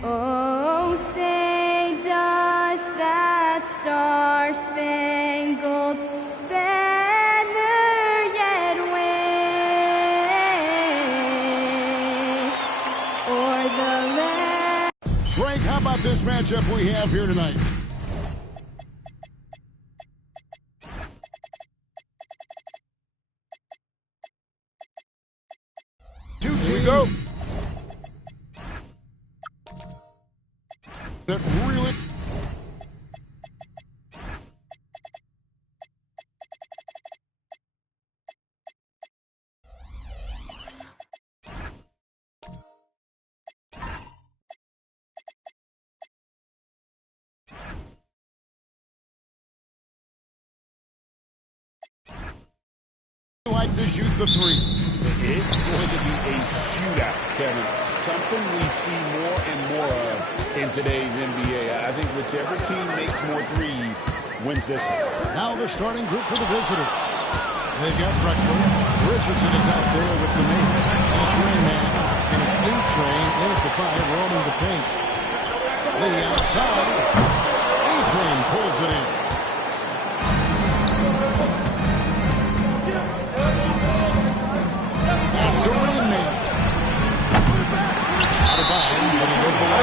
Oh, say does that star-spangled banner yet wave o'er the land? Frank, how about this matchup we have here tonight? Here we go. That really... like to shoot the three. It's going to be a shootout, Kevin. Something we see more and more of in today's NBA. I think whichever team makes more threes wins this one. Now the starting group for the visitors. They've got Drexler. Richardson is out there with the man. And it's Rayman. And it's A-Train in at the 5, roaming the paint. Lee outside. A-Train pulls it in. After Rayman. Out of bounds. And he goes below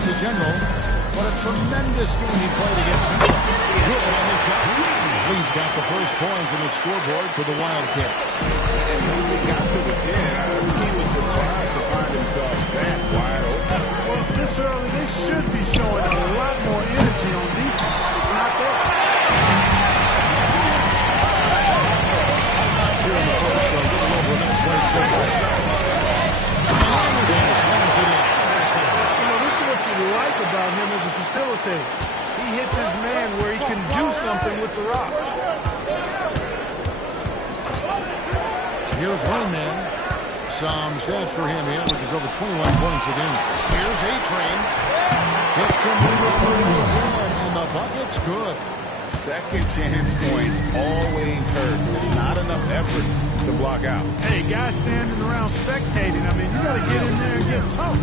the General. What a tremendous game he played against him. Good on the shot. Lee's got the first points in the scoreboard for the Wildcats. And once he got to the 10, he was surprised to find himself that wide open. Well, this early, they should be showing a lot more energy on defense. It's not there. Here in the first, a little over a minute played so far. And slams it in. What you like about him as a facilitator. He hits his man where he can do something with the rock. Here's Rayman. Some stats for him. He averages over 21 points a game. Here's A-Train. Hits some and the bucket's good. Second chance points always hurt. It's not enough effort to block out. Hey, guys standing around spectating. I mean, you got to get in there and get tough.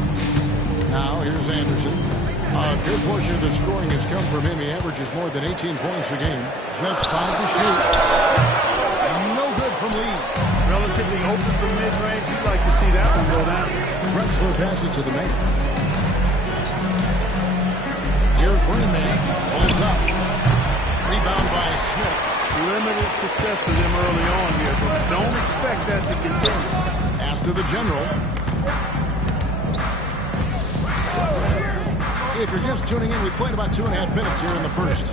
Now, here's Anderson. A good portion of the scoring has come from him. He averages more than 18 points a game. Just 5 to shoot. No good from Lee. Relatively open from mid-range. You'd like to see that one go down. Drexler passes to the main. Here's Rayman. Pulls up. Rebound by Smith. Limited success for them early on here, but don't expect that to continue. After the General. If you're just tuning in, we played about 2.5 minutes here in the first.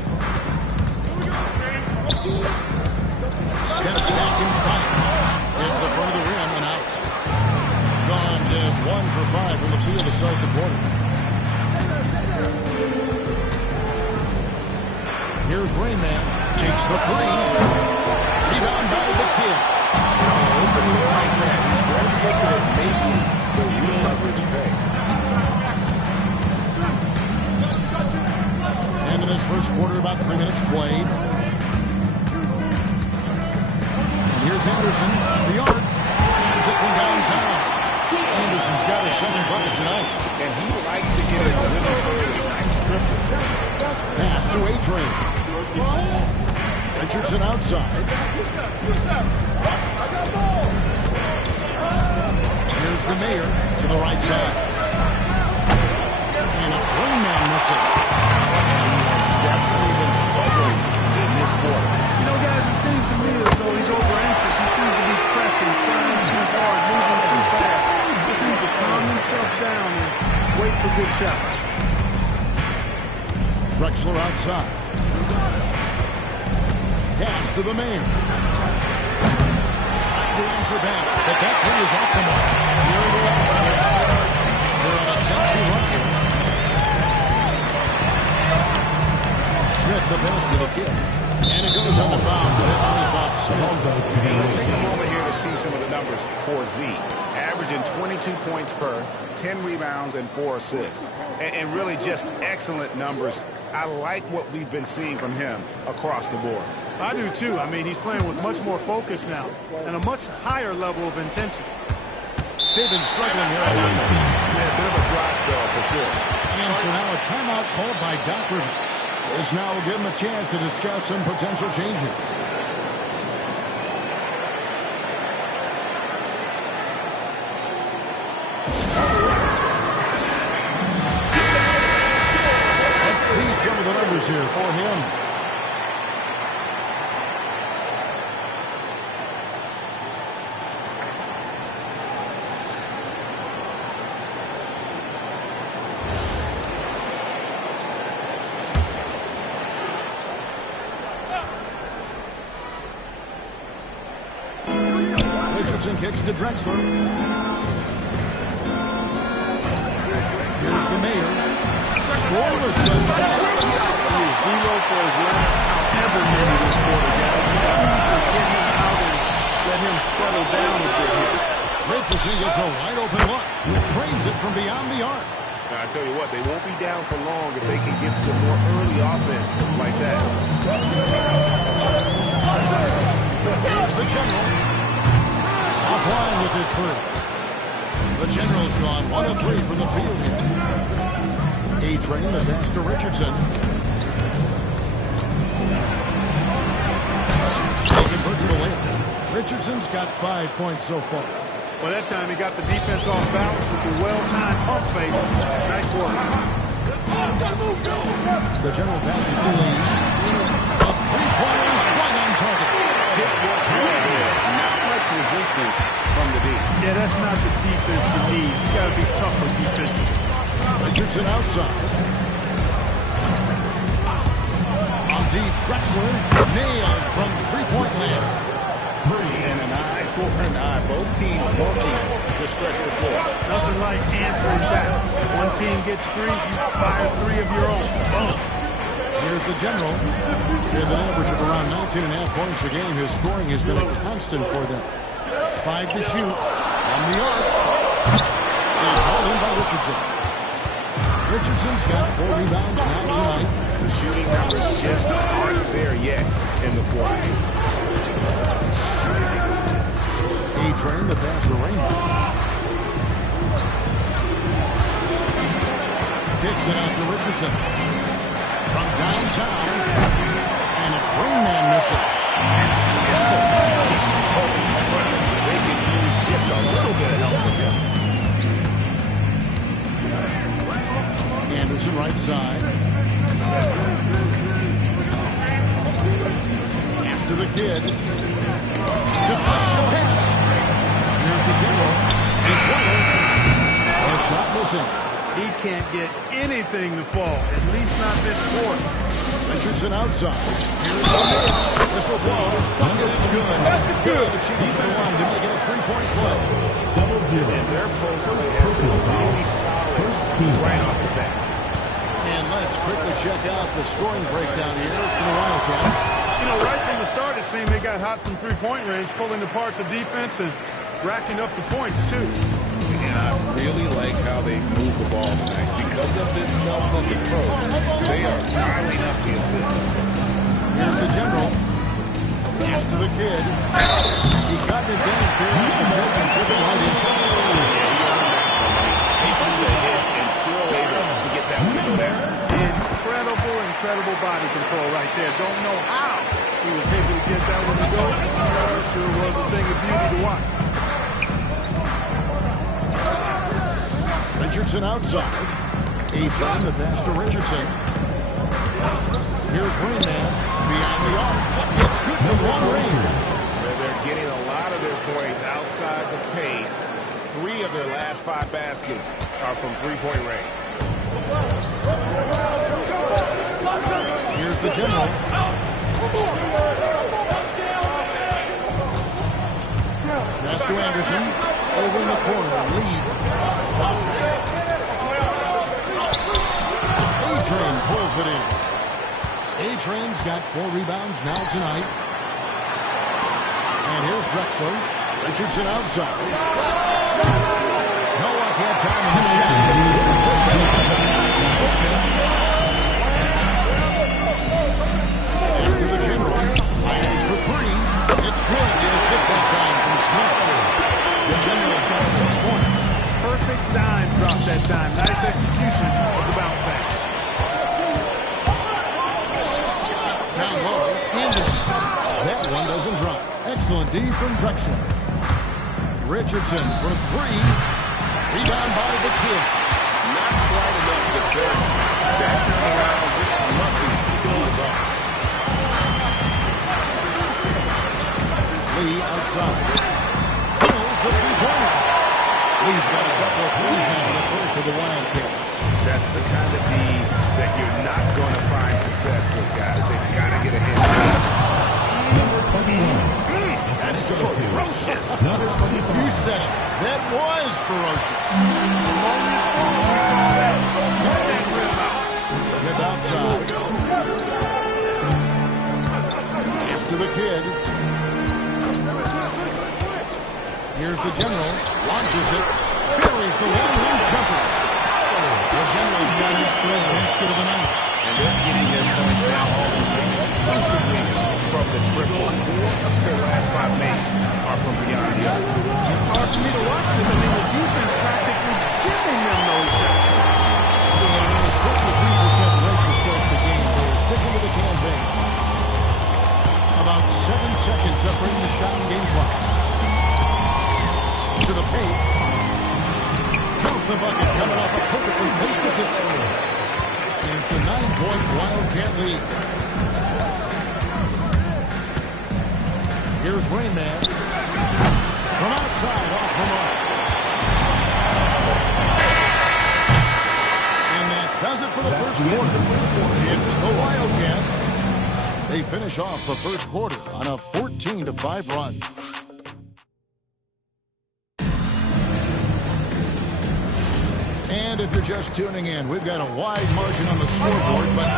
Steps back and fires. Hits the front of the rim and out. Gone is 1 for 5 from the field to start the quarter. Here's Rayman. Takes the three. Rebound by the kid. Open look like that. He's very good at making the real coverage pay. In this first quarter, about 3 minutes played. And here's Anderson, the arc. Hands it from downtown. Anderson's got a 7 bucket tonight. And he likes to get it really early. Nice triple. Pass to A-Train. Richardson outside. Here's the Mayor to the right side. And it's Rayman missing. Definitely been struggling in this quarter. You know, guys, it seems to me as though he's over anxious. He seems to be pressing, trying too hard, moving too fast. He just needs to calm himself down and wait for good shots. Drexler outside. Pass to the man. Trying to answer back, but that three is off the mark. They're on a 10-2 run here. Smith the pass to the kid. And it goes on the bounds. That one is off Smith. Let's take a moment here to see some of the numbers for Z. Average averaging 22 points per, 10 rebounds, and 4 assists. And really just excellent numbers. I like what we've been seeing from him across the board. I do too. I mean, he's playing with much more focus now and a much higher level of intensity. They've been struggling here on offense. Yeah, a bit of a dry spell for sure. And so now a timeout called by Doc Rivers. This now will give him a chance to discuss some potential changes. Let's see some of the numbers here for him. And kicks to Drexler. Here's the Mayor. Scoreless thus far. He is 0 for his last however many this quarter, guys. You need to get him out and let him settle down a bit here. Richardson gets a wide open look. Trains it from beyond the arc. I tell you what, they won't be down for long if they can get some more early offense like that. Here's the General. Offline with his three. The General's gone 1 of 3 from the field here. A-Train, the pass to Richardson. He converts the layup. Richardson's got 5 points so far. Well, that time he got the defense off balance with the well-timed pump fake. Nice work. The General passes to Lee. A three-pointer is right on target. Not much resistance from the D. Yeah, that's not the defense you need. You got to be tougher defensively. Richardson outside. On deep, Drexler nailed from three-point land. And an eye for an eye. Both teams working to stretch the floor. Nothing like answering that. One team gets 3, you fire 3 of your own. Boom. Here's the General. With an average of around 19.5 points a game, his scoring has been a constant for them. 5 to shoot from the arc. He's hauled in by Richardson. Richardson's got 4 rebounds now tonight. The shooting numbers just aren't there yet in the quarter. A-Train, the pass to Raymond. Kicks it out to Richardson. From downtown. And it's Raymond missing. And still, they can use just a little bit of help from him. Anderson right side. After the kid. Deflects the pass. Here's the General. The corner. A shot missing. He can't get anything to fall, at least not this quarter. Richardson outside. Here's the miss. Whistle blows. Bucket is good. That's good. A chance at the line to make it a three-point play. 0-0. And their post has been really solid right off the bat. And let's quickly check out the scoring breakdown here for the Wildcats. You know, right from the start, it seemed they got hot from three-point range, pulling apart the defense and racking up the points, too. And I really like how they move the ball tonight. Because of this selfless approach, they are piling up the assists. Here's the General. Pass to the kid. He got the advantage there on the deck and took it right in. Taking the hit and still able to get that window there. Incredible body control right there. Don't know how he was able to get that one to go. Sure was a thing of beauty to watch. Richardson outside. A-Train, the pass to Richardson. Here's Raymond beyond the arc. It's good from long range. They're getting a lot of their points outside the paint. 3 of their last 5 baskets are from three-point range. Here's the General. Pass to Anderson. Over in the corner. Lee. A-Train pulls it in. A-Train's got 4 rebounds now tonight. And here's Drexler. Richardson outside. No one had time in the shot. After the general, fires for three. It's good. It's just that time from Smith. The general's got 6 points. Perfect dime drop that time. Nice execution of the bounce back. Now low, Anderson. That one doesn't drop. Excellent D from Drexler. Richardson for three. Rebound by the kid. Not quite enough defense. That time around was just lucky to pull it off. Lee outside. Drills the three-pointer. Lee's got a couple of plays now in the first of the Wildcats. That's the kind of D that you're not going to find success with, guys. They've got to get ahead. That is ferocious. You said it. That was ferocious. Longest score, we call that. Let that rim out. Smith outside. Gives to the kid. Here's the general. Launches it. Buries the long-range jumper. The general's got his third basket of the night. And they're getting their points now almost exclusively from the triple. 4 of their last 5 makes are from beyond the arc. It's hard for me to watch this. I mean, the defense practically giving them those shots. It's 53% rate to start the game. They're sticking to the campaign. About 7 seconds separating the shot and game clocks. To the paint. Count the bucket coming off a perfectly placed assist. And it's a 9-point Wildcat lead. Here's Rainman. From outside, off the mark. And that does it for the first quarter. It's the Wildcats. They finish off the first quarter on a 14-5 run. And if you're just tuning in, we've got a wide margin on the scoreboard, but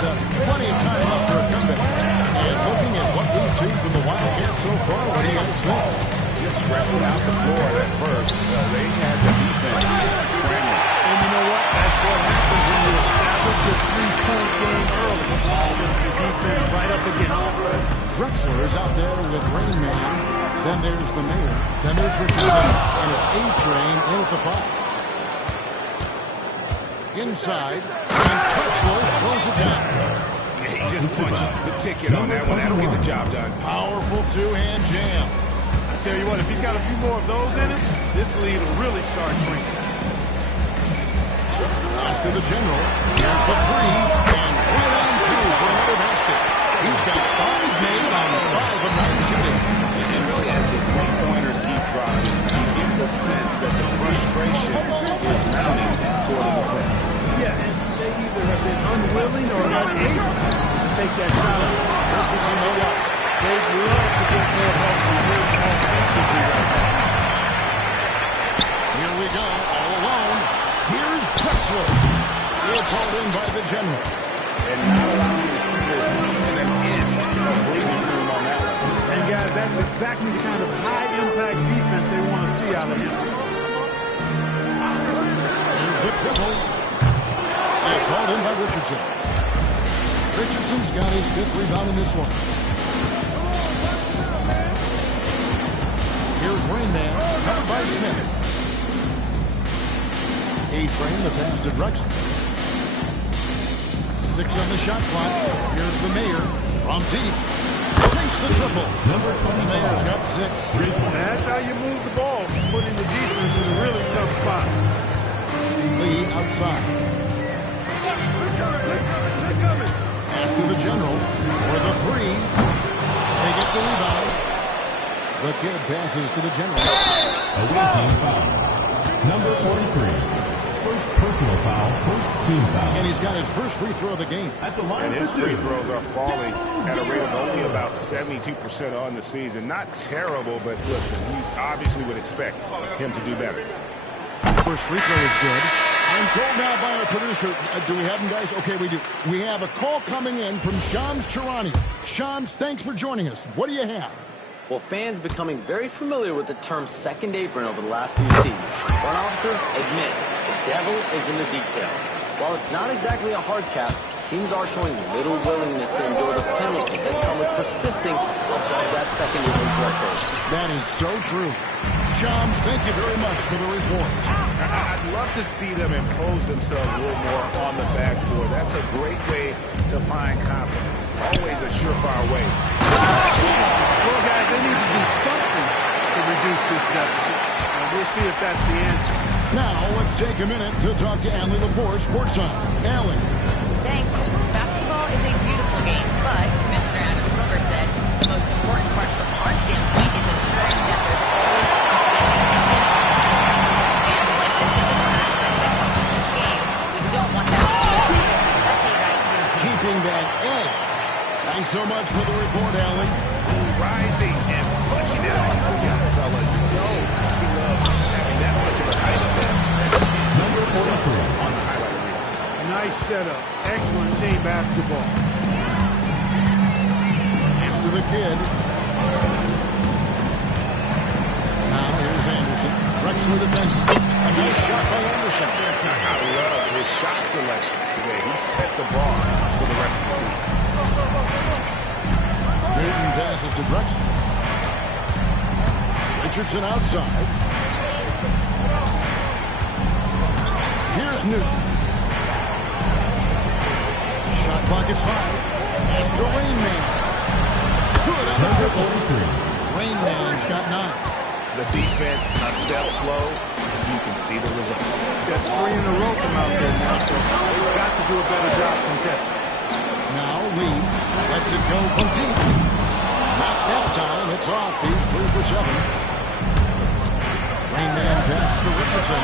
plenty of time left for a comeback. And looking at what we've seen from the Wildcats so far, what do you guys think? Just stretching out the floor at first. They had the defense scrambling. And you know what? That's what happens when you establish your three-point game early. This is the defense right up against it. Drexler is out there with Rain Man. Then there's the Mayor. Then there's Richardson. And it's A-Train in at the 5. Inside, and Drexler throws it down. He just punched the ticket on that one. That'll get the job done. Powerful two-hand jam. I tell you what, if he's got a few more of those in him, this lead will really start shrinking. Pass to the general. Here's the three, and right on through for another basket. He's got 5 made on 5 of 9 shooting. And really, as the three-pointers keep dropping, you get the sense that the frustration is mounting for the defense. Yeah, and they either have been unwilling or unable to take that shot. Richardson no luck. They'd love to get more help from him offensively right now. Here we go, all alone. Here's Drexler. It's hauled in by the general. And not allowing the shooter in an inch of breathing room on that one. And guys, that's exactly the kind of high-impact defense they want to see out of him. Here's the triple. It's hauled in by Richardson. Richardson's got his 5th rebound in this one. Here's Rainman, covered by Smith. A-Train, the pass to Drexler. 6 on the shot clock. Here's the Mayor from deep. Sinks the triple. The Mayor's got 6. That's how you move the ball, putting the defense in a really tough spot. Lee outside. After the general for the 3. They get the rebound. The kid passes to the general. Away team foul. Number 43. First personal foul, first team foul. And he's got his first free throw of the game. At the line And his for free two. throws are falling at a rate of only about 72% on the season. Not terrible, but listen, you obviously would expect him to do better. First free throw is good. I'm told now by our producer, do we have him, guys? Okay, we do. We have a call coming in from Shams Charania. Shams, thanks for joining us. What do you have? Well, fans becoming very familiar with the term second apron over the last few seasons. Front officers admit the devil is in the details. While it's not exactly a hard cap, teams are showing little willingness to endure the penalties that come with persisting above that second apron threshold. That is so true. Shams, thank you very much for the report. I'd love to see them impose themselves a little more on the backboard. That's a great way to find confidence. Always a surefire way. Well, guys, they need to do something to reduce this deficit. And we'll see if that's the answer. Now, let's take a minute to talk to Allie LaForce, courtside. Allie. Thanks. Basketball is a beautiful game, but Commissioner Adam Silver said the most important part from our standpoint is ensuring that there's always and like the physical aspect that comes with this game, we don't want that to change. That's it, guys. Keeping that edge. Thanks so much for the report, Allie. Rising and punching it on the young fella. You know he loves having that much of a height up there. Number 43. On the highlight reel. Nice setup. Excellent team basketball. After the kid. Now here's Anderson. Drexler defending. A nice shot by Anderson. I love his shot selection today. He set the bar for the rest of the team. Newton passes to Drexler. Richardson outside. Here's Newton. Shot clock at 5. That's the Rain Man. Good on the triple. Rain Man's got 9. The defense a step slow. You can see the result. That's 3 in a row from out there now. So they've got to do a better job contesting. Now Lee lets it go from deep. Not that time. It's off. He's 3 for 7. Rain Man passes to Richardson.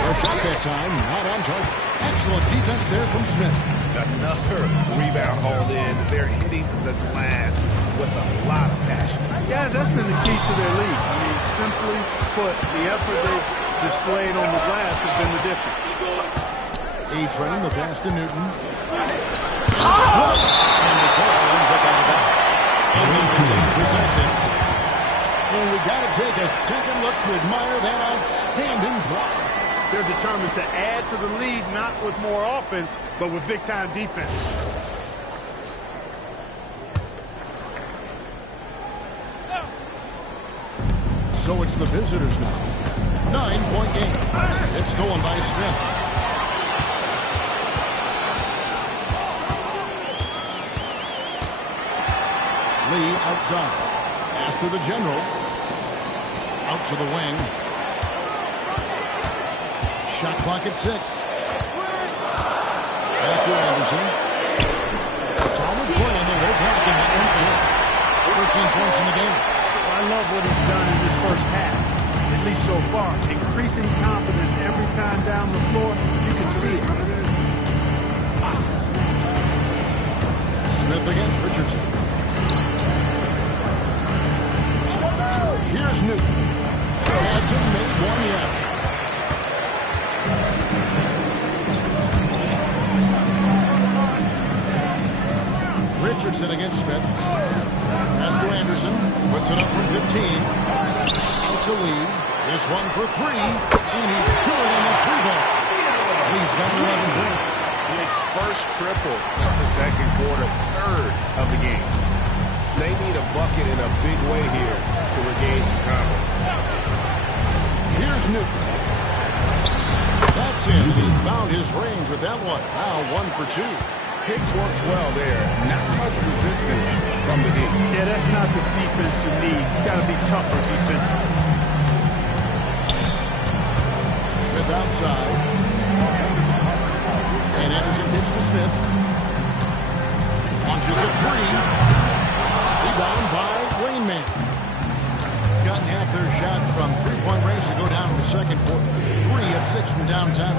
A shot that time. Not on target. Excellent defense there from Smith. Another rebound hauled in. They're hitting the glass with a lot of passion. Guys, that's been the key to their lead. I mean, simply put, the effort they've displayed on the glass has been the difference. A-Train, the pass to Newton. And the ball ends up on the back. And Newton's in possession. And we got to take a second look to admire that outstanding block. They're determined to add to the lead, not with more offense, but with big-time defense. So it's the visitors now. 9-point game. It's stolen by Smith. Lee outside. Pass to the general. Out to the wing. Shot clock at 6. Back to Anderson. Solid play in the low block, and that one's good. 13 points in the game. I love what he's done in this first half, at least so far. Increasing confidence every time down the floor. You can see it. Smith against Richardson. Here's Newton. Hasn't made one yet. Richardson against Smith. Pass to Anderson. Puts it up from 15. Out to Lee. This one for 3. And he's good on the 3-ball. Lee's got 11 points. It's first triple of the second quarter, third of the game. They need a bucket in a big way here to regain some confidence. Here's Newton. That's it. He found his range with that one. Now 1 for 2. Pick works well there. Not much resistance from the deep. Yeah, that's not the defense you need. You got to be tougher defensively. Smith outside. And Anderson kicks to Smith. Launches a 3. Rebound by Rain Man. Gotten half their shots from three-point range to go down in the second quarter. 3 of 6 from downtown.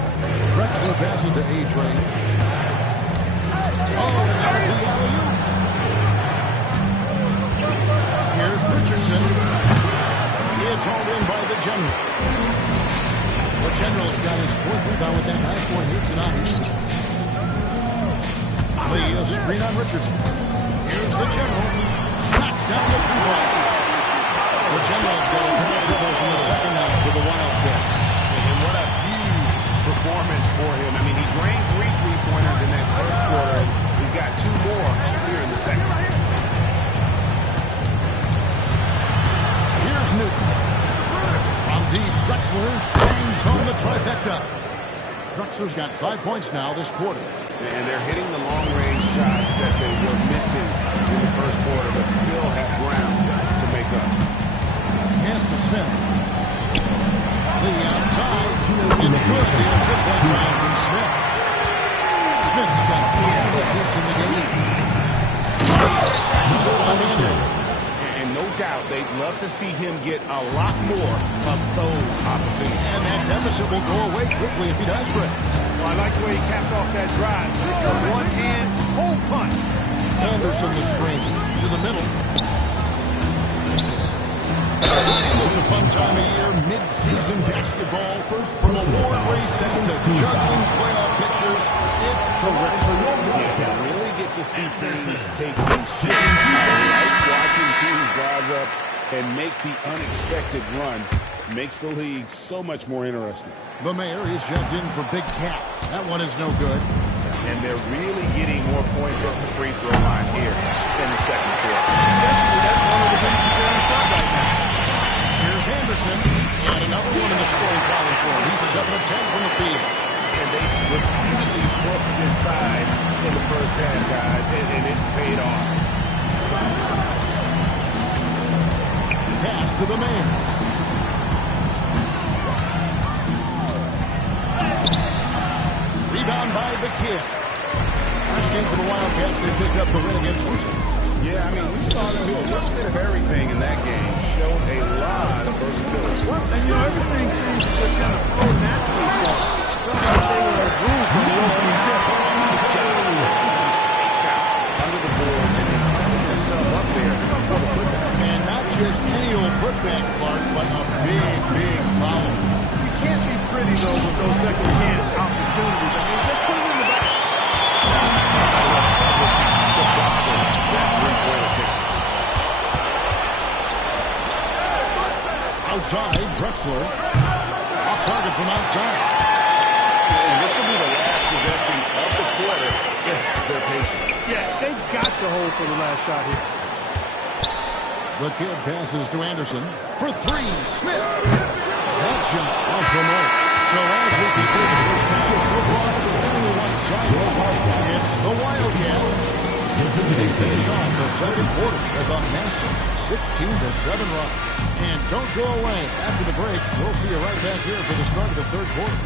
Drexler passes to A-Train. Oh, and there's the alley-oop. Here's Richardson. It's hauled in by the General. The General's got his 4th rebound with that last one here tonight. Lee, a screen on Richardson. Here's the General. Knocks down the three-point. The Generals got a couple triples in the second half for the Wildcats. And what a huge performance for him. I mean, he drained 3 3-pointers in that first quarter, and he's got 2 more here in the second. Here's Newton. From deep, Drexler bangs home the trifecta. Drexler's got 5 points now this quarter. And they're hitting the long-range shots that they were missing in the first quarter, but still have ground to make up. Pass to Smith. The outside. It's good. The assist that time from Smith. Smith's got 4 assists in the game. He's a one-hander. And no doubt they'd love to see him get a lot more of those opportunities. And that deficit will go away quickly if he does, Rick. Well, I like the way he capped off that drive. The one-hand hole punch. Anderson the screen to the middle. It's a fun time of year, mid-season basketball. From award races to juggling playoff pictures, it's terrific. Yeah, you really get to see things taking shape. I like watching teams rise up and make the unexpected run. Makes the league so much more interesting. The Mayor is checked in for Big Cat. That one is no good. And they're really getting more points at the free throw line here in the second quarter. That's one of the reasons they're in front right now. Here's Anderson, and another one in the scoring column for him. He's 7 of 10 from the field. And they repeatedly crooked inside in the first half, guys, and it's paid off. Pass to the Mayor. Rebound by the Kid. Last game for the Wildcats, they picked up the win against Houston. Yeah, I mean, we saw them do a little bit of everything in that game. Showed a lot of versatility. And, you know, everything seems to just kind of flow naturally for them. Felt like they were grooved from the opening tip. Just getting some space out under the boards and then setting themselves up there for the putback. And not just any old putback, Clark, but a big, big foul. You can't be pretty, though, with those second chance opportunities. I mean, just put them in the basket. Outside, Drexler. Off target from outside. And this will be the last possession of the quarter if they're patient. Yeah, they've got to hold for the last shot here. The Kid passes to Anderson. For 3, Smith. That shot off the mark. So as we conclude the first half, so far it's only one side. It's the Wildcats. They finish off the second quarter with a massive 16-7 run. And don't go away. After the break, we'll see you right back here for the start of the third quarter.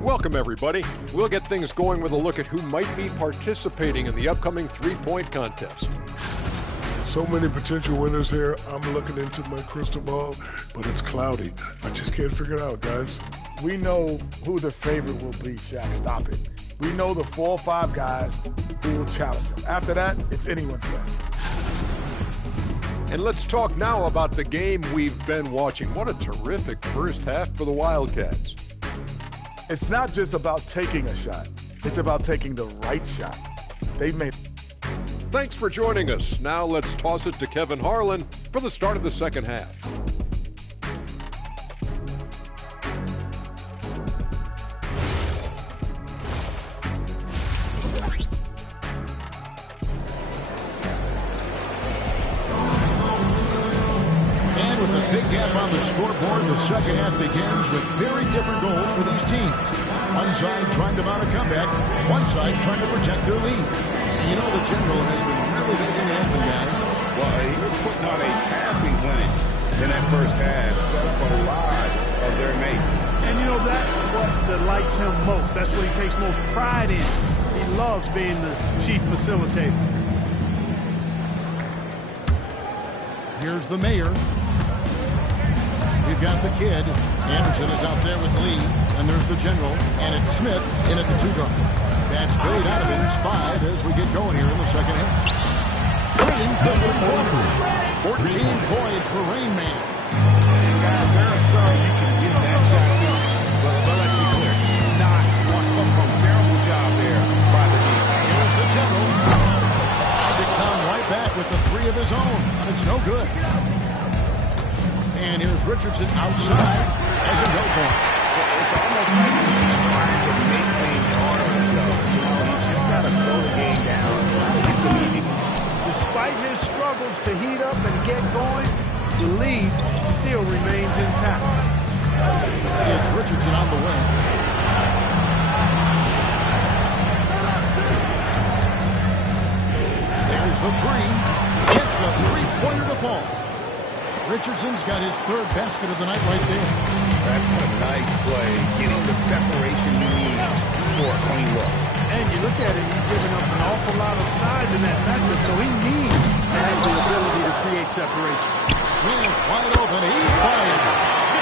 Welcome, everybody. We'll get things going with a look at who might be participating in the upcoming three-point contest. So many potential winners here. I'm looking into my crystal ball, but it's cloudy. I just can't figure it out, guys. We know who the favorite will be, Shaq. Stop it. We know the 4 or 5 guys who will challenge them. After that, it's anyone's guess. And let's talk now about the game we've been watching. What a terrific first half for the Wildcats. It's not just about taking a shot. It's about taking the right shot. They made. Thanks for joining us. Now let's toss it to Kevin Harlan for the start of the second half. And with a big gap on the scoreboard, the second half begins with very different goals for these teams. One side trying to mount a comeback, one side trying to protect their lead. You know the General has been really making it happen, guys. Well, he was putting on a passing clinic in that first half, set up a lot of their mates. And, you know, that's what delights him most. That's what he takes most pride in. He loves being the chief facilitator. Here's the Mayor. We've got the kid. Anderson is out there with Lee. And there's the general. And it's Smith in at the 2-guard. That's Billy Donovan's 5 as we get going here in the second half. Drains the third quarter. 14 points for Rain Man. And guys, there are some you can get that shot to. But let's be clear, he's not one of them. Terrible job there by the defense. Here's the general. Tried to come right back with the 3 of his own. And it's no good. And here's Richardson outside. Doesn't go for it. It's almost like he's trying to make things hard on himself. You know, he's just got to slow the game down, try to get some easy. Despite his struggles to heat up and get going, the lead still remains intact. It's Richardson on the wing. There's the 3. Gets the 3-pointer to fall. Richardson's got his 3rd basket of the night right there. That's a nice play, getting the separation he needs for a clean look. And you look at it, he's giving up an awful lot of size in that matchup, so he needs to have the ability to create separation. Smith wide open, he fired.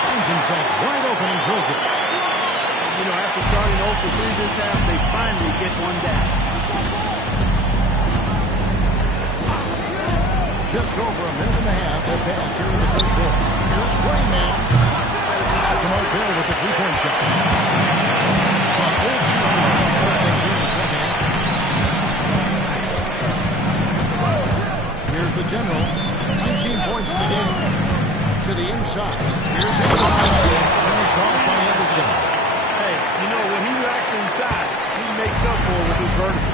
Finds himself wide open and drills it. You know, after starting 0 for 3 this half, they finally get one down. Just over a minute and a half at pass here in the third quarter. Here's Rain Man. Come out there with the 3-point shot. But 0-2 start things here in the second half. Here's the general. 19 points in the game. To the inside. Here's Anderson. Finished off by Anderson. Hey, you know, when he lacks inside, he makes up for it with his vertical.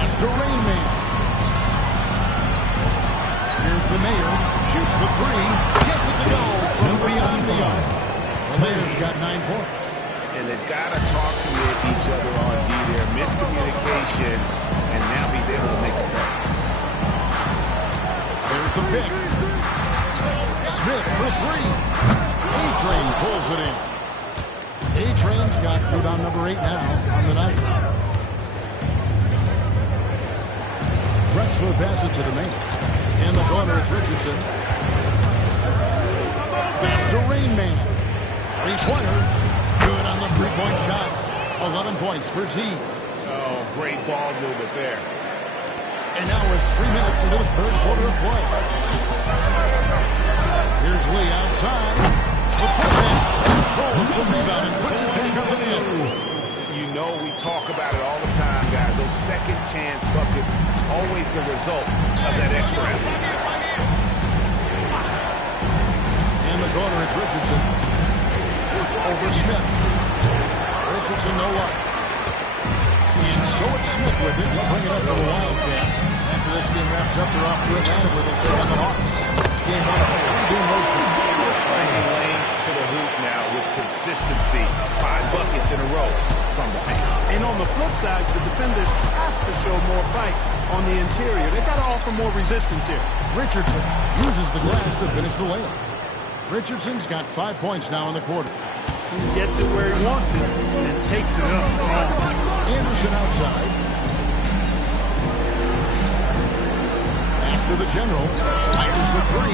After Rain Man. Here's the Mayor. Shoots the 3. Gets it to go from beyond the arc. The Mayor's got 9 points. And they've got to talk to each other on D there. Miscommunication, and now he's able to make a play. There's the pick. Smith for 3. A-Train pulls it in. A-Train's got rebound number 8 now on the night. Drexler passes to the Mayor. In the corner, it's Richardson. After Rain Man. 3-pointer. Good on the 3-point shot. 11 points for Z. Oh, great ball movement there. And now we're 3 minutes into the third quarter of play. Here's Lee outside. The putback controls the rebound and puts it back up and in. You know we talk about it all the time, guys. Those second chance buckets, always the result of that extra effort. In the corner, it's Richardson. Over Smith. Richardson, no luck. And so it's Smith with it. He'll bring it up to the Wildcats. After this game wraps up, they're off to Atlanta where they'll take on the Hawks. It's game 1 of a 3-game road trip. They're finding lanes to the hoop now with consistency. 5 buckets in a row from the paint. And on the flip side, the defenders have to show more fight on the interior. They've got to offer more resistance here. Richardson uses the glass to finish the layup. Richardson's got 5 points now in the quarter. He gets it where he wants it and takes it up strong. Anderson outside. After the general, fires the 3.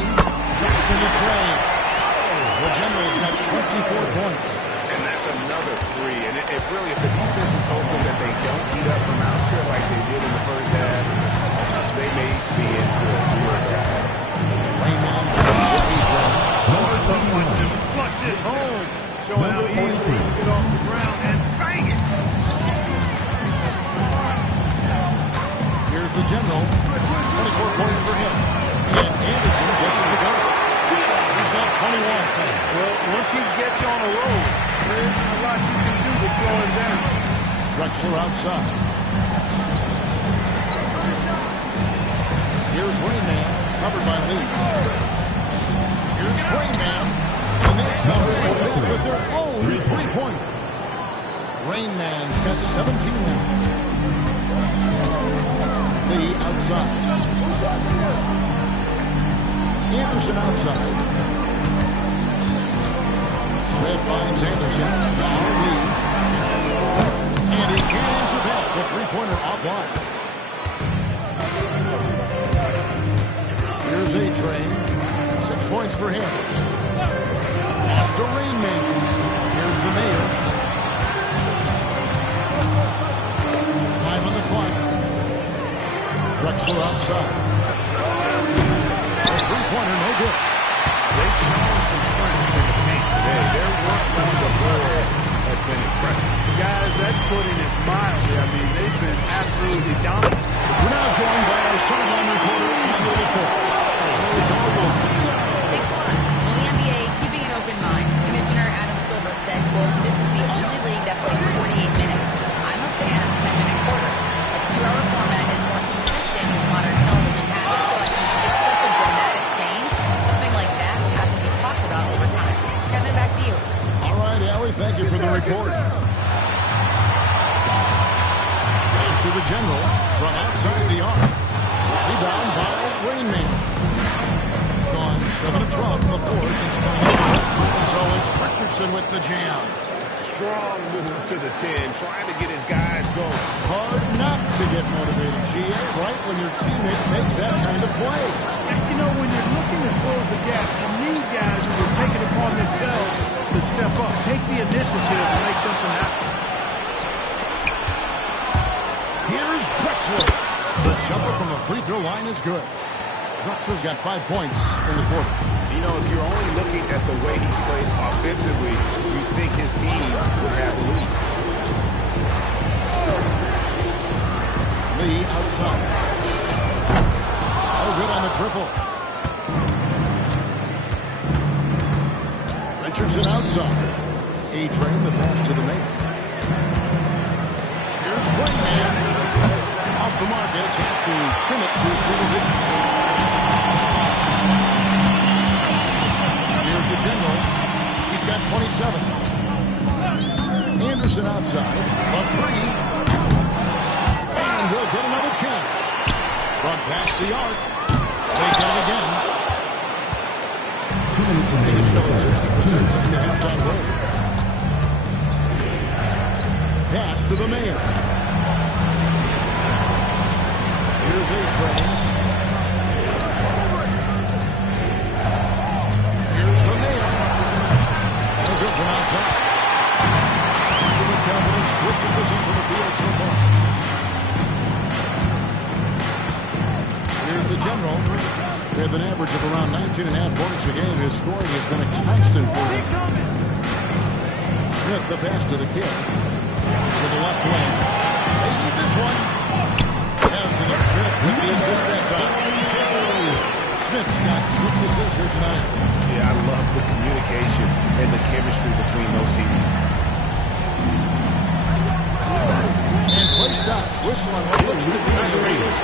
Jackson to Train. The general's got 24 points. And that's another 3. And if the defense is hoping that they don't heat up from out here like they did in the first half, they may be in for a real attack. Rain Man. Flush it home. Showing how easily he can get off the ground and bang it. Here's the general. 24 points for him. And Anderson gets it to go. He's got 21. Well, once he gets on a roll, there isn't a lot you can do to slow him down. Drexler outside. Here's Rain Man, covered by Lee. Here's Rain Man, and they cover it back with their own 3-pointer. Rain Man's got 17 now. Lee outside. Anderson outside. Smith finds Anderson. Now Lee. And he can't answer back. The 3-pointer offline. Here's A-Train. 6 points for him. the Rain Man. Here's the Mayor. 5 on the clock. Drexler outside. A three-pointer, no good. They've shown some strength in the paint today. Their work on the boards has been impressive. Guys, that's putting it mildly. I mean, they've been absolutely dominant. We're now joined by our sideline reporter, Andrew LaForce. Thanks a lot. Well, the NBA keeping an open mind. Commissioner Adam Silver said, quote, "This is the only league that plays 48 minutes. I'm a fan of 10-minute quarters. A 2-hour format is more consistent with modern television habits, but it's such a dramatic change. Something like that would have to be talked about over time." Kevin, back to you. All right, Allie, thank you for the report. Pass to the General from outside the arc. Rebound by Rain Man. Gone 7 of 12 from the floor since coming in. So it's Richardson with the jam. Strong move to the 10, trying to get his guys going. Hard not to get motivated, GA, right when your teammate makes that kind of play. You know, when you're looking to close the gap, you need guys who will take it upon themselves to step up, take the initiative to make something happen. Here's Drexler. The jumper from the free throw line is good. Drexler's got 5 points in the quarter. You know, if you're only looking at the way he's played offensively, you think his team would have the lead. Lee outside. Oh, good on the triple. Richardson outside. A-Train the pass to the mate. Here's Rain Man. Off the mark, get a chance to trim it to single digits. Here's the General. He's got 27. Anderson outside. A three. And we'll get another chance. From past the arc. Take that again. 2 minutes remaining. It's still at 60% since the halftime break. Pass to the Mayor. Here's A-Train. Here's the Mayor. No good from outside. With confidence, 50% from the field so far. Here's the General. With an average of around 19.5 points a game, his scoring has been a constant for him. Smith, the pass to the kid. To the left wing. They need this one. Passing to Smith with the assist that time. Smith's got 6 assists here tonight. Yeah, I love the communication and the chemistry between those teammates. And play stops. Whistle on what looks to be a race.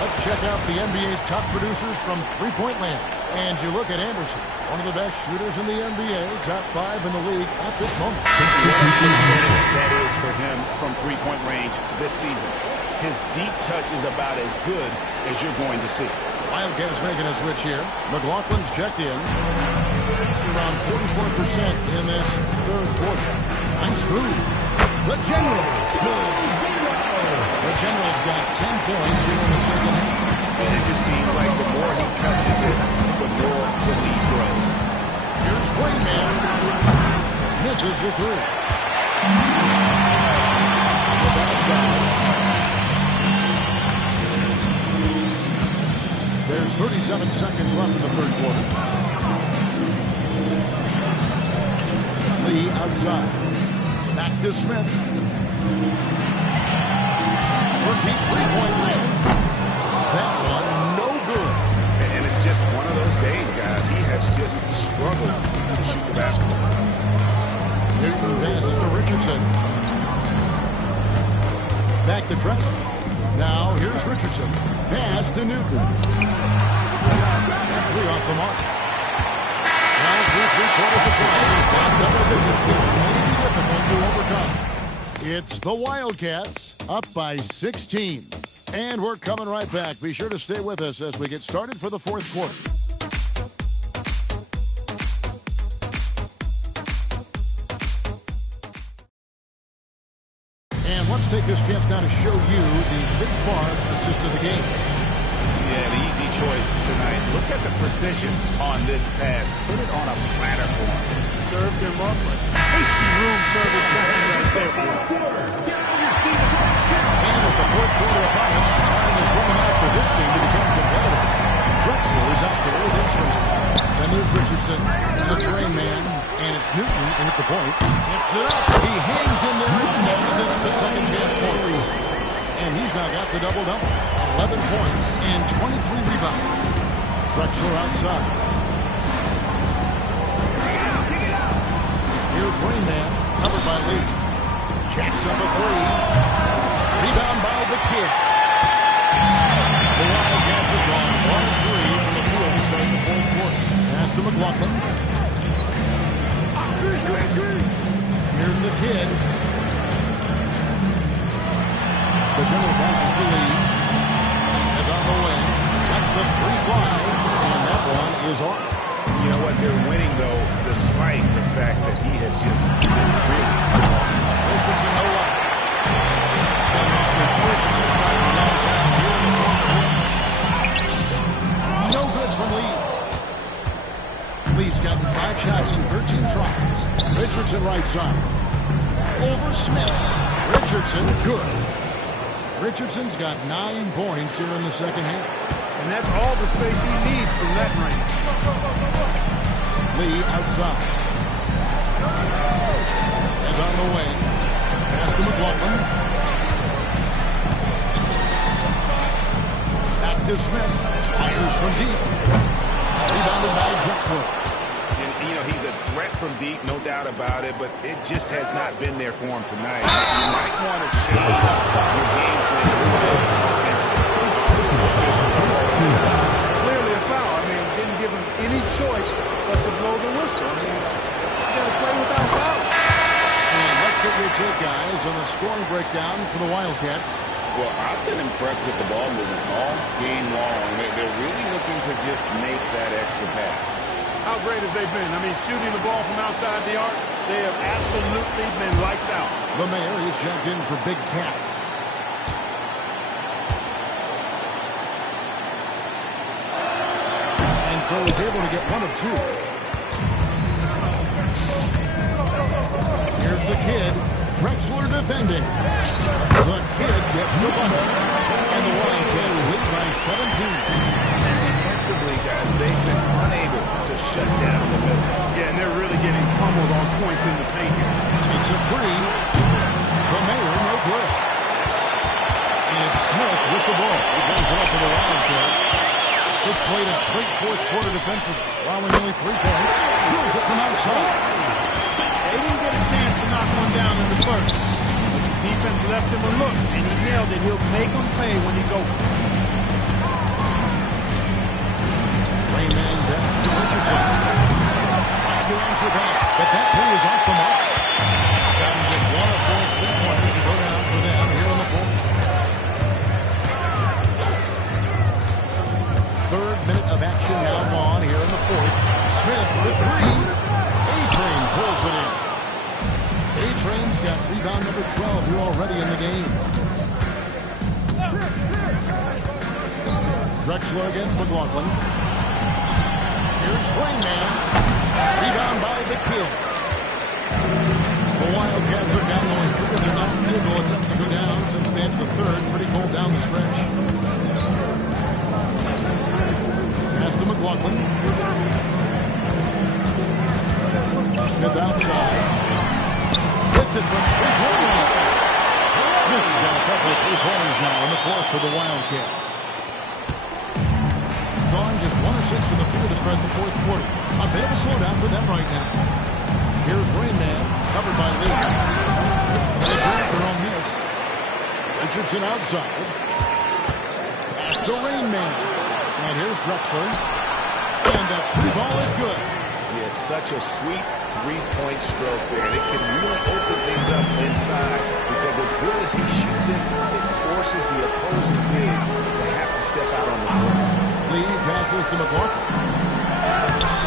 Let's check out the NBA's top producers from three-point land. And you look at Anderson, one of the best shooters in the NBA, top 5 in the league at this moment. That is for him from three-point range this season. His deep touch is about as good as you're going to see. Wildcats making a switch here. McLaughlin's checked in. Around 44% in this third quarter. Nice move. The General. Good. The General's got 10 points here in the second half. And it just seems like the more he touches it, the more the lead grows. Here's Rain Man. Misses the three. Smith outside. There's 37 seconds left in the third quarter. Lee outside. Back to Smith. For deep three-point land. That one, no good. And it's just one of those days, guys. He has just struggled to shoot the basketball. Newton passes to Richardson. Back to Drexler. Now, here's Richardson. Pass to Newton. And 3 off the mark. Now through 3/4 of play. That double digits may be difficult to overcome. It's the Wildcats up by 16. And we're coming right back. Be sure to stay with us as we get started for the fourth quarter. And let's take this chance now to show you the State Farm assist of the game. Yeah, the easy choice tonight. Look at the precision on this pass. Put it on a platter for him. Served him up, but hasty room service down right there. And with the fourth quarter upon us, time is running out for this team to become competitive. Drexler is out there with entry. Then there's Richardson, and it's Rain Man, and it's Newton in at the point. Tips it up. He hangs in there and finishes it at the second chance points. And he's now got the double-double. 11 points and 23 rebounds. Drexler outside. Here's Rain Man, covered by Lee. Jacks up a three. Rebound by the Kid. The Wildcats have gone 1-3 from the field to start the fourth quarter. Pass to McLaughlin. Here's the Kid. The general passes to Lee. Smith on the wing. That's the free fly, and that one is off. You know what? They're winning, though, despite the fact that he has just been really good. Richardson, no luck. And after Richardson starting downtown here in the fourth quarter. No good from Lee. Lee's gotten 5 shots in 13 tries. Richardson right side. Over Smith. Richardson, good. Richardson's got 9 points here in the second half. And that's all the space he needs from that range. Lee outside. And on the wing. Pass to McLaughlin. Back to Smith. Fires from deep. Rebounded by Drexler. You know, he's a threat from deep, no doubt about it, but it just has not been there for him tonight. You might want to change your game plan a little bit offensively. Clearly a foul. I mean, didn't give him any choice but to blow the whistle. I mean, you got to play without foul. And let's get your take, guys, on the scoring breakdown for the Wildcats. Well, I've been impressed with the ball movement all game long. They're really looking to just make that extra pass. How great have they been? I mean, shooting the ball from outside the arc, they have absolutely been lights out. The Mayor is checked in for Big Cat. And so he's able to get 1 of 2. Here's the Kid. Drexler defending. The Kid gets the bucket. And the Wildcats lead by 17. And defensively, guys, they've been unable to shut down the middle. Yeah, and they're really getting pummeled on points in the paint here. Takes a 3. The Mayor, no good. And Smith with the ball. He brings it up for the Wildcats. They played a great fourth quarter defensively, allowing only 3 points. Drills it from outside. They didn't get a chance to knock one down in the first. But the defense left him a look, and he nailed it. He'll make them pay when he's open. Rain Man pass to Richardson. Trying to answer back, but that three is off the mark. Got him just 1 of 4 3-pointers to go down for them here in the fourth. 3rd minute of action now gone here in the fourth. Smith with 3. A-Train pulls it in. A-Train's got rebound number 12 here already in the game. Drexler against McLaughlin. Here's Rain Man. Rebound by the Kid. The Wildcats are down only 3 of their 9 field goal attempts to go down since the end of the third. Pretty cold down the stretch. Pass to McLaughlin. Smith outside. Hits it from 3-point line. Smith's got a couple of 3-pointers now in the fourth for the Wildcats. Gone just 1 of 6 from the field to start the fourth quarter. A bit of a slowdown for them right now. Here's Rain Man, covered by Lee. And a Draper on miss. Richardson outside. Pass to Rain Man. And here's Drexler. And that 3-ball is good. Yeah, it's such a sweet 3-point stroke there. And it can really open things up inside because as good as he shoots it, it forces the opposing bigs to have to step out on the floor. Lee passes to McLaughlin.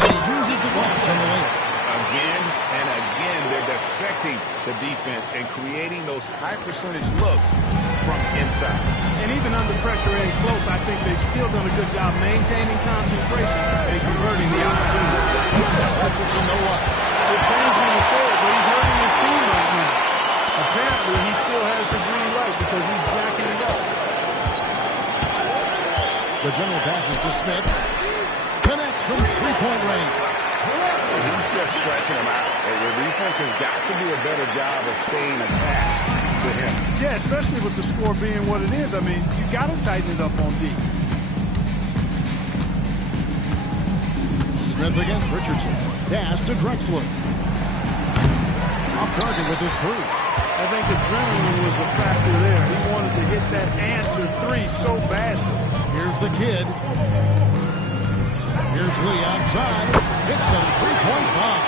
And he uses the glass on the lane. Again and again, they're dissecting the defense and creating those high-percentage looks from inside. And even under pressure and close, I think they've still done a good job maintaining concentration and converting the opportunity. Richardson, no luck. It pains me to say it, but he's hurting his team right now. Apparently, he still has the green light because he's jacking it up. The general passes to Smith. Connects from three-point range. He's just stretching him out. The defense has got to do a better job of staying attached to him. Yeah, especially with the score being what it is. I mean, you got to tighten it up on D. Smith against Richardson. Pass to Drexler. Off target with his three. I think adrenaline was a factor there. He wanted to hit that answer three so badly. Here's the kid. Here's Lee outside. Hits the three-point bomb.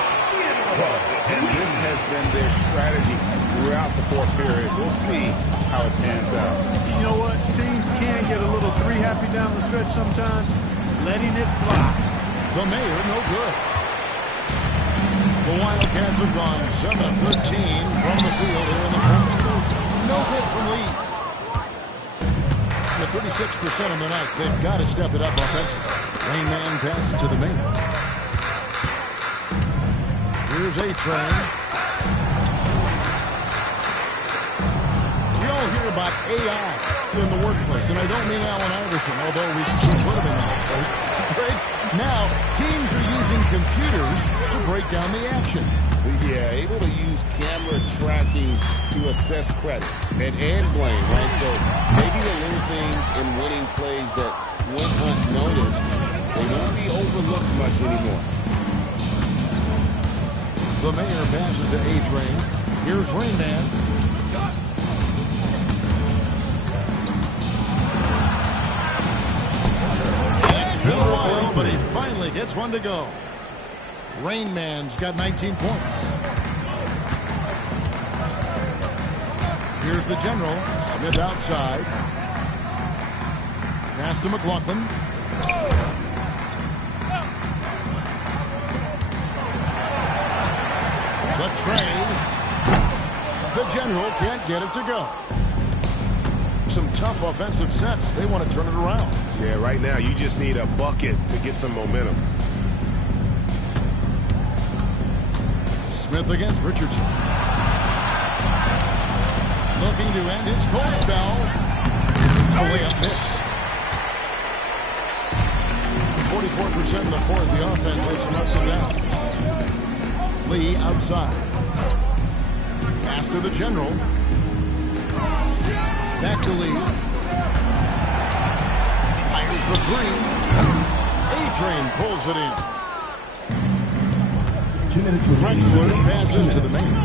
And this has been their strategy throughout the fourth period. We'll see how it pans out. You know what? Teams can get a little three-happy down the stretch sometimes. Letting it fly. The Mayor, no good. The Wildcats have gone 7 of 13 from the field here in the fourth. No good from Lee. At 36% on the night, they've got to step it up offensively. Rain Man passes to the Mayor. Here's A-Train. We all hear about AI in the workplace, and I don't mean Allen Iverson, although we should put him in that place. Right? Now, teams are using computers to break down the action. Yeah, able to use camera tracking to assess credit and blame, right? So maybe the little things in winning plays that went unnoticed, they won't be overlooked much anymore. The Mayor passes to A-Train. Here's Rain Man. It's been a while, but he finally gets one to go. Rain Man's got 19 points. Here's the General. Smith outside. Pass to McLaughlin. The tray. The General can't get it to go. Some tough offensive sets. They want to turn it around. Yeah, right now you just need a bucket to get some momentum. Smith against Richardson. Looking to end his cold spell. Away up missed. 44% in the fourth. The offense has some ups and downs. Lee outside. Pass to the General. Back to Lee. Fires the three. A-Train pulls it in. Drexler passes to the Mayor.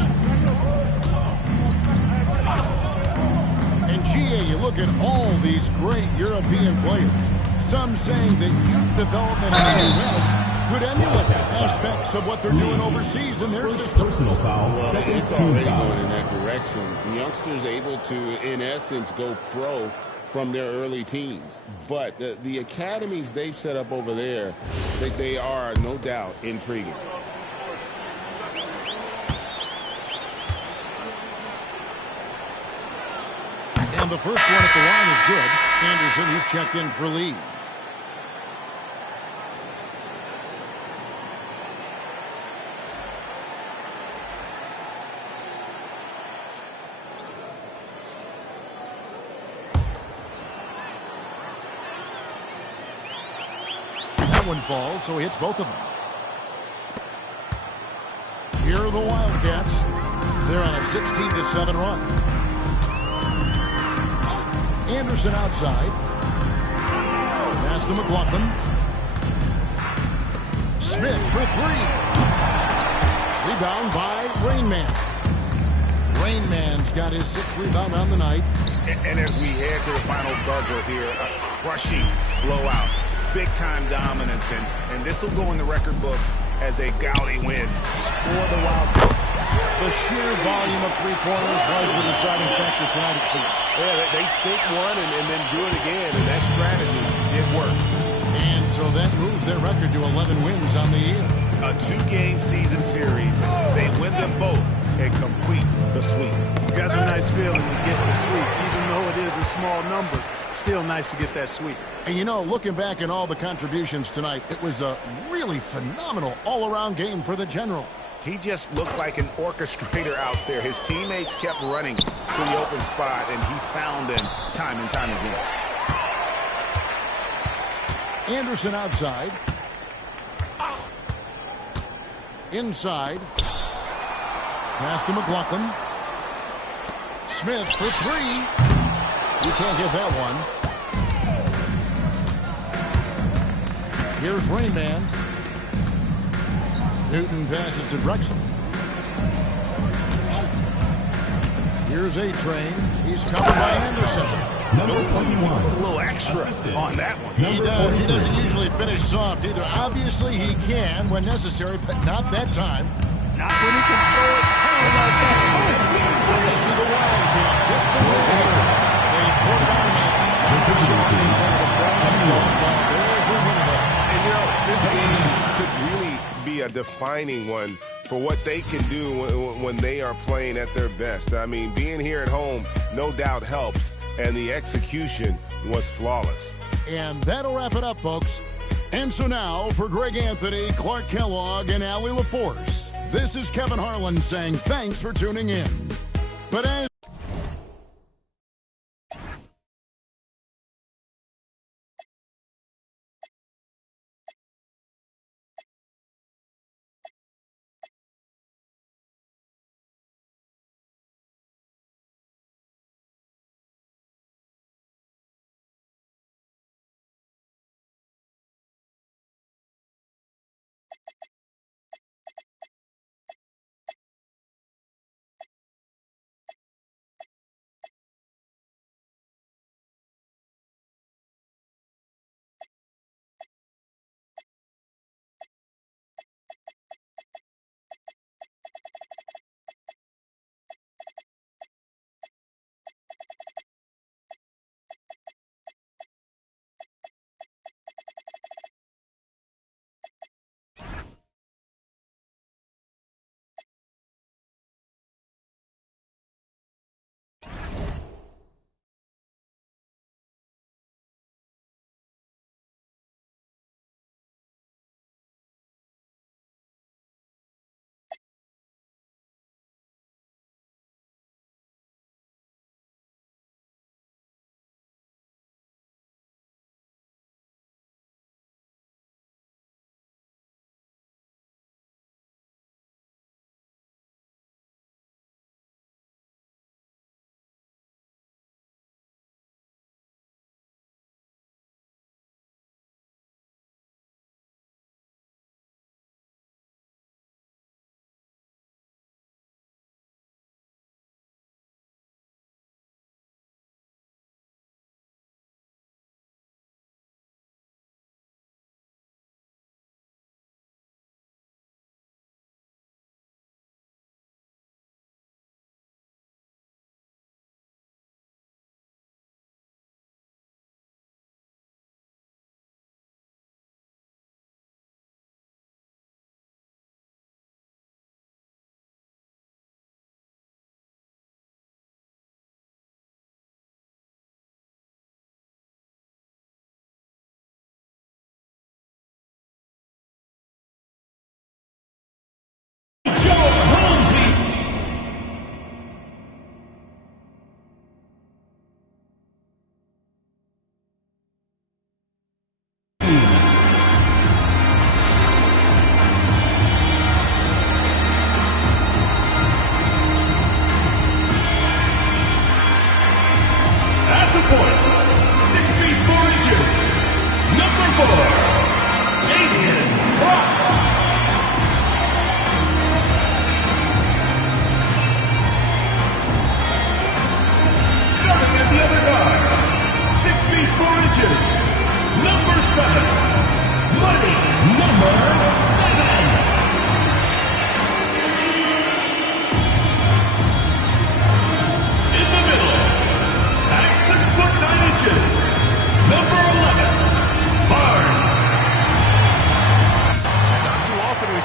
And GA, you look at all these great European players. Some saying that youth development in the U.S. could emulate aspects of what they're doing overseas in their system. Personal foul. Second It's team already foul. going in that direction. The youngsters able to, in essence, go pro from their early teens. But the academies they've set up over there, they are no doubt intriguing. And the first one at the line is good. Anderson, he's checked in for Lee. That one falls, so he hits both of them. Here are the Wildcats. They're on a 16-7 run. Anderson outside. Pass to McLaughlin. Smith for three. Rebound by Rain Man. Rain Man's got his sixth rebound on the night. And as we head to the final buzzer here, a crushing blowout. Big-time dominance, and this will go in the record books as a gaudy win for the Wildcats. The sheer volume of three-pointers was the deciding factor tonight, it seemed. Yeah, they sink one and then do it again, and that strategy did work. And so that moves their record to 11 wins on the year. A two-game season series. They win them both, and complete the sweep. That's a nice feeling to get the sweep. Even though it is a small number, still nice to get that sweep. And you know, looking back at all the contributions tonight, it was a really phenomenal all-around game for the General. He just looked like an orchestrator out there. His teammates kept running to the open spot, and he found them time and time again. Anderson outside. Inside. Pass to McLaughlin. Smith for three. You can't get that one. Here's Rainman. Newton passes to Drexel. Here's A-Train. He's covered by Anderson. Number 21. A little extra on that one. He does. He doesn't usually finish soft either. Obviously, he can when necessary, but not that time. Not when he can throw it down like that. So they see the Wildcats get the lead. They put it on him. And you know, this game could really be a defining one for what they can do when they are playing at their best. I mean, being here at home no doubt helps, and the execution was flawless. And that'll wrap it up, folks. And so now, for Greg Anthony, Clark Kellogg, and Allie LaForce, this is Kevin Harlan saying thanks for tuning in. But as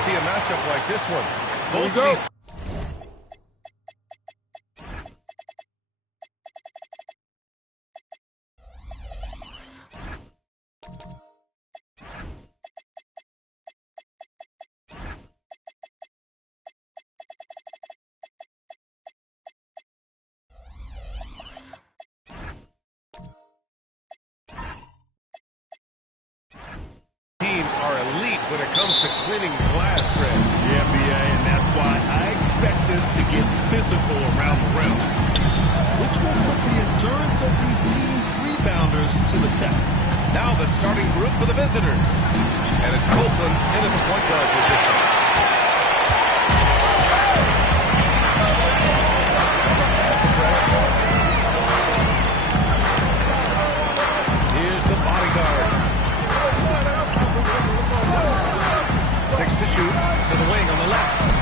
see a matchup like this one. Both of these physical around the rim, which will put the endurance of these teams' rebounders to the test. Now the starting group for the visitors. And it's Copeland into the point guard position. Here's the bodyguard. 6 to shoot. To the wing on the left.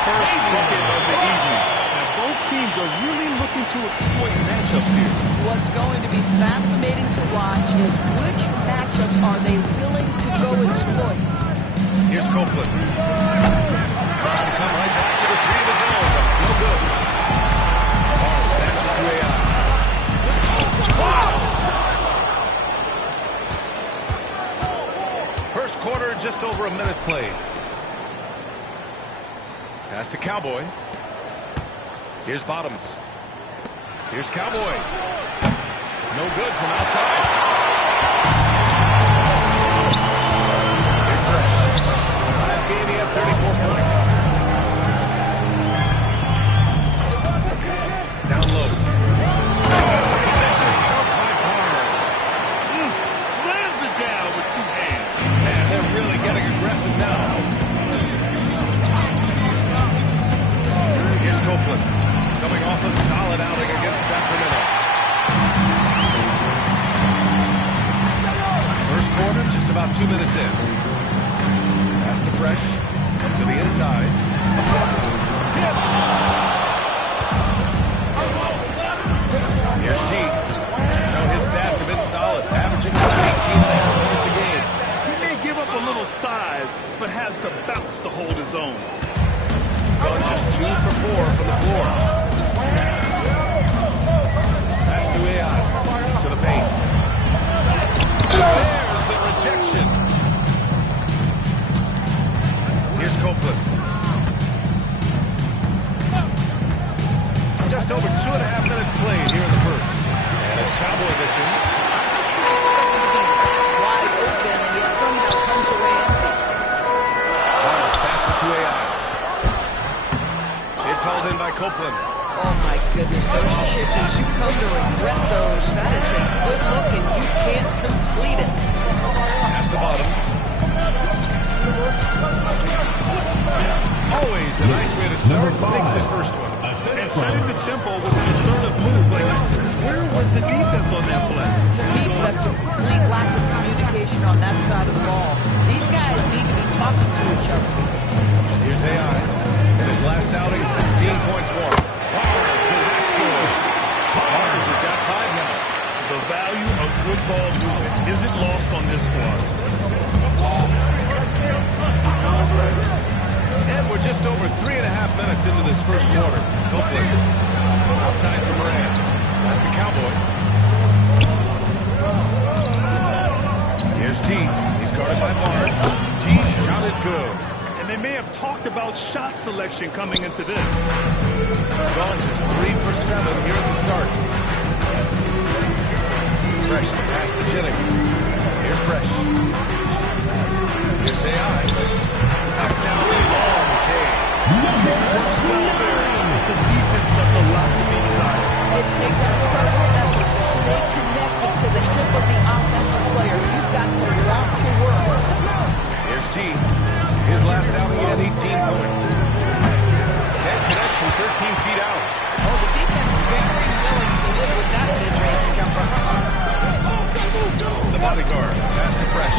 First bucket of the evening. Now both teams are really looking to exploit matchups here. What's going to be fascinating to watch is which matchups are they willing to go exploit. Here's Copeland. Trying to come right back to the three of his own, but it's no good. Barnes passes to AI. First quarter, just over a minute played. Pass to Cowboy. Here's Bottoms. Here's Cowboy. No good from outside. Here's Fresh. Last game he had 34 points. Down low. Possession out by Barnes. Slams it down with 2 hands. Man, they're really getting aggressive now. Here's Copeland. Coming off a solid outing against Sacramento. First quarter, just about 2 minutes in. Pass to Fresh. To the inside. Tipped. Here's T. You know, his stats have been solid, averaging about 18.5 minutes a game. He may give up a little size, but has the bounce to hold his own. Gone just 2 for 4 from the floor. Pass to AI. To the paint. There's the rejection. Here's Copeland. Just over 2.5 minutes played here in the first. And it's Cowboy missing. I'm sure he expected to be wide open, and yet somehow comes away empty. Barnes passes to AI. It's hauled in by Copeland. Oh my goodness, those are shifties. You come to regret those. That is a good look, and you can't complete it. Pass to Bottoms. Always a nice way to start. Makes his first one. And setting the tempo with an assertive move. Like, where was the defense on that play? To me, that's a complete lack of communication on that side of the ball. These guys need to be talking to each other. Here's AI. In his last outing, 16 points for him. Barnes, and that's good. Barnes has got 5 now. The value of good ball movement isn't lost on this squad. And we're just over 3.5 minutes into this first quarter. Copeland. Outside for Moran. Pass to Cowboy. Here's G. He's guarded by Barnes. G's shot is good. And they may have talked about shot selection coming into this. Gone just 3 for 7 here at the start. Fresh pass to Jennings. Here's Fresh. Here's AI. Knocks down a long cage. The defense left a lot to be desired. It takes incredible effort to stay connected to the hip of the offensive player. You've got to want to work. Here's G. His last outing, he had 18 points. Can't connect from 13 feet out. Oh, the defense is very willing to live with that mid-range jumper. The bodyguard. Pass to Fresh.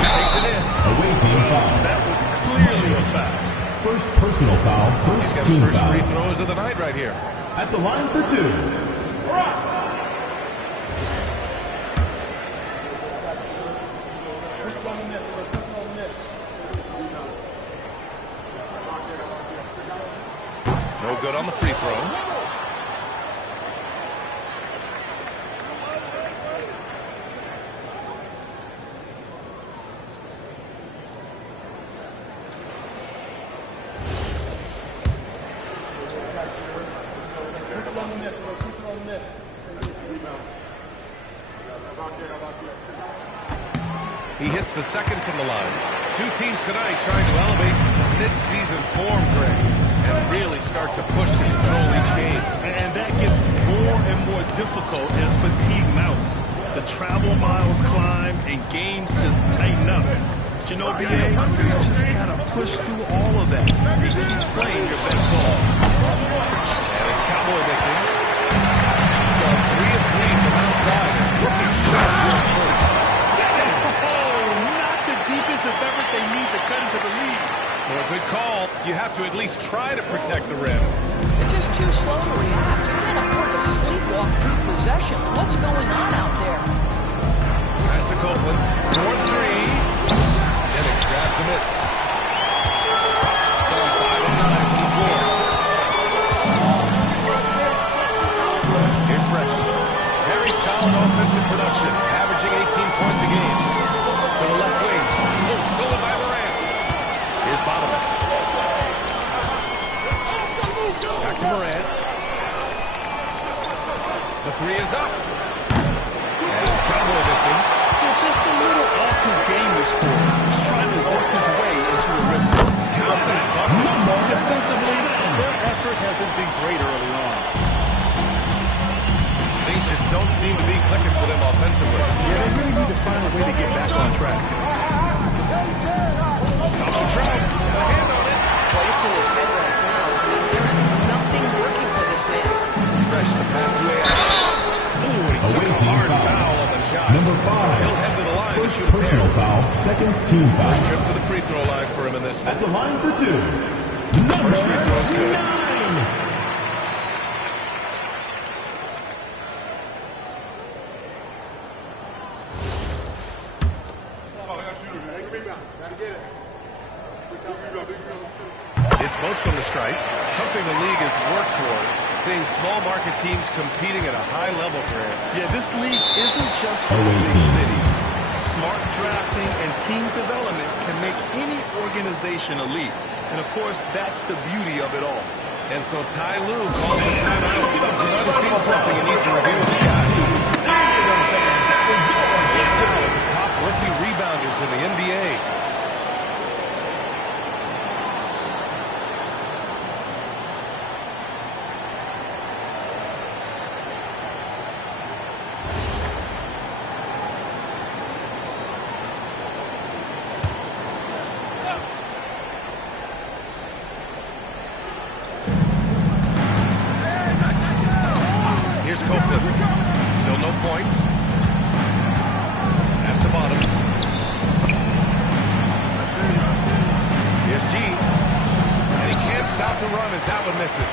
Takes it in. Away team foul. That was clearly a foul. First personal foul, He's got first his team first foul. free throws of the night right here. At the line for 2. Ross. No good on the free throw. He hits the second from the line. Two teams tonight trying to elevate to mid-season form, Greg, and really start to push to control each game. And that gets more and more difficult as fatigue mounts. The travel miles climb and games just tighten up. But you know, BA, you just got to push through all of that and keep playing your best ball. And it's Cowboy missing. 3 of 3 from outside. Looking sharp here first. Not the defensive effort they need to cut into the lead. Well, a good call. You have to at least try to protect the rim. They're just too slow to react. You can't afford to sleepwalk through possessions. What's going on out there? Pass to Copeland. 4-3. And it grabs a miss. 5 of 9 from the floor. Here's Fresh. Very solid offensive production, averaging 18 points a game. To the left wing. Oh, stolen by Morant. Here's Bottoms. Back to Morant. The 3 is up. And it's Cowboy missing. Just a little off his game this quarter. He's trying to work his way into a rhythm. Count that bucket. Defensively, their effort hasn't been great early on. Things just don't seem to be clicking for them offensively. Yeah, they really need to find a way to get back on track. Donald Trump, a hand on it. Well, it's in his head right now. I mean, there is nothing working for this man. Fresh the pass to AI. Ooh, he took a hard foul on the shot. Number 5. He'll head to the line. First personal foul, second team foul. Trip to the free throw line for him in this one. At the line for 2. Number First free throw is good. 9. It's both from the stripe. Something the league has worked towards. Seeing small market teams competing at a high level, Grant. Yeah, this league isn't just for the big cities. Smart drafting and team development can make any organization elite. And, of course, that's the beauty of it all. And so Ty Lue calls a timeout. He might have seen something and needs to review his shot. Now with the top rookie rebounders in the NBA. Here's Copeland. Still no points. Pass to Bottoms. Here's G. And he can't stop the run as that one misses.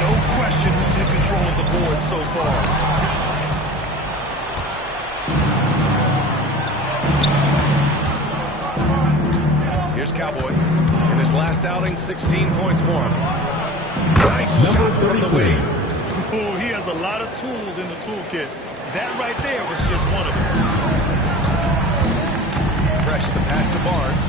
No question who's in control of the board so far. Here's Cowboy. In his last outing, 16 points for him. Nice shot from the wing. Oh, he has a lot of tools in the toolkit. That right there was just one of them. Fresh the pass to Barnes.